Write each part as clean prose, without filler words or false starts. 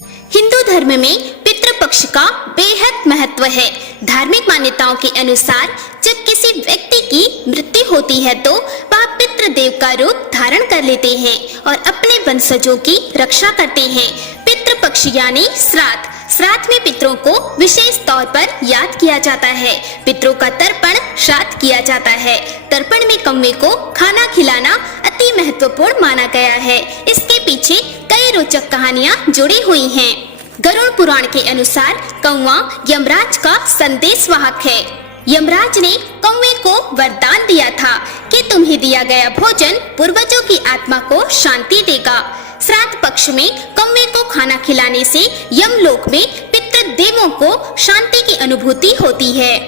हिंदू धर्म में पितृपक्ष का बेहद महत्व है। धार्मिक मान्यताओं के अनुसार जब किसी व्यक्ति की मृत्यु होती है तो वह पितृदेव का रूप धारण कर लेते हैं और अपने वंशजों की रक्षा करते हैं। पितृपक्ष यानी श्राद्ध। श्राद्ध में पितरों को विशेष तौर पर याद किया जाता है। पितरों का तर्पण श्राद्ध किया जाता है। तर्पण में कौवे को खाना खिलाना अति महत्वपूर्ण माना गया है। इसके पीछे कई रोचक कहानियां जुड़ी हुई हैं। गरुड़ पुराण के अनुसार कौवा यमराज का संदेशवाहक है। यमराज ने कौवे को वरदान दिया था कि तुम्हें दिया गया भोजन पूर्वजों की आत्मा को शांति देगा। श्राद्ध पक्ष में कौवे को खाना खिलाने से यमलोक में पितृदेवों को शांति की अनुभूति होती है।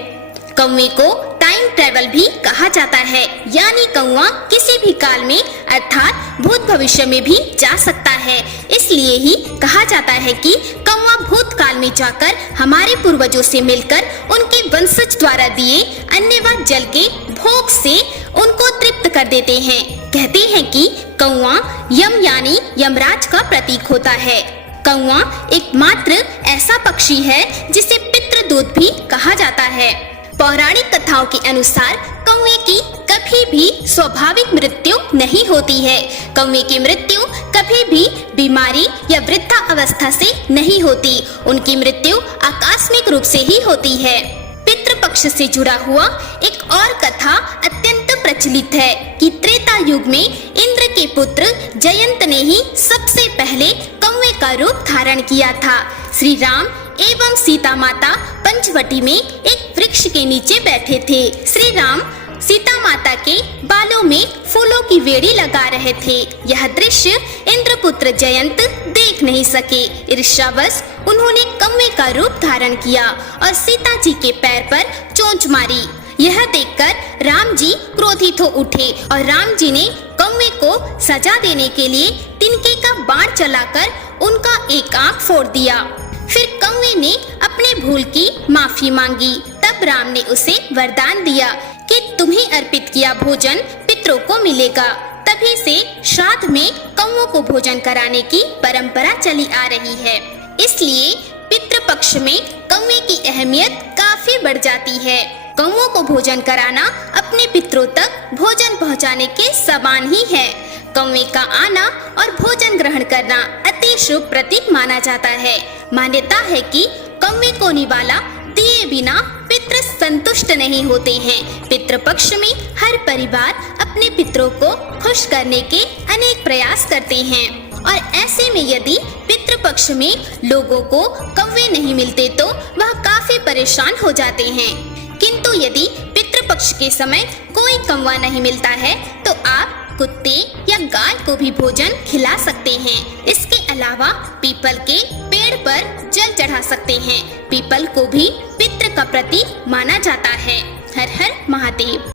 कौवे को टाइम ट्रेवल भी कहा जाता है, यानी कौवा किसी भी काल में अर्थात भूत भविष्य में भी जा सकता है। इसलिए ही कहा जाता है कि कौवा भूतकाल में जाकर हमारे पूर्वजों से मिलकर उनके वंशज द्वारा दिए अन्न व जल के भोग से उनको तृप्त कर देते हैं। कहते हैं कि कौवा यम यानी यमराज का प्रतीक होता है। कौवा एकमात्र ऐसा पक्षी है जिसे पितृदूत भी कहा जाता है। पौराणिक कथाओं के अनुसार कौवे की कभी भी स्वाभाविक मृत्यु नहीं होती है। कौवे की मृत्यु कभी भी बीमारी या वृद्धा अवस्था से नहीं होती। उनकी मृत्यु आकस्मिक रूप से ही होती है। पितृपक्ष से जुड़ा हुआ एक और कथा अत्यंत प्रचलित है कि त्रेता युग में इंद्र के पुत्र जयंत ने ही सबसे पहले कौवे का रूप धारण किया था। श्री राम एवं सीता माता पंचवटी में एक वृक्ष के नीचे बैठे थे। श्री राम सीता माता के बालों में फूलों की वेड़ी लगा रहे थे। यह दृश्य इंद्रपुत्र जयंत देख नहीं सके। ईर्ष्यावश उन्होंने कौवे का रूप धारण किया और सीता जी के पैर पर चोंच मारी। यह देखकर राम जी क्रोधित हो उठे और राम जी ने कौवे को सजा देने के लिए तिनके का बाण चलाकर उनका एक आंख फोड़ दिया। फिर कौवे ने अपने भूल की माफी मांगी। तब राम ने उसे वरदान दिया कि तुम्हें अर्पित किया भोजन पितरों को मिलेगा। तभी से श्राद्ध में कौवों को भोजन कराने की परंपरा चली आ रही है। इसलिए पितृपक्ष में कौवे की अहमियत काफी बढ़ जाती है। कौवों को भोजन कराना अपने पितरों तक भोजन पहुंचाने के समान ही है। कौवे का आना और भोजन ग्रहण करना अति शुभ प्रतीक माना जाता है। मान्यता है कि कौवे को निवाला दिए बिना पितृ संतुष्ट नहीं होते हैं। पितृपक्ष में हर परिवार अपने पितरों को खुश करने के अनेक प्रयास करते हैं और ऐसे में यदि पितृपक्ष में लोगों को कौवे नहीं मिलते तो वह काफी परेशान हो जाते हैं। किंतु यदि पितृपक्ष के समय कोई कौवा नहीं मिलता है तो आप कुत्ते या गाय को भी भोजन खिला सकते हैं। इसके अलावा पीपल के पेड़ पर जल चढ़ा सकते हैं। पीपल को भी पितृ का प्रतीक माना जाता है। हर हर महादेव।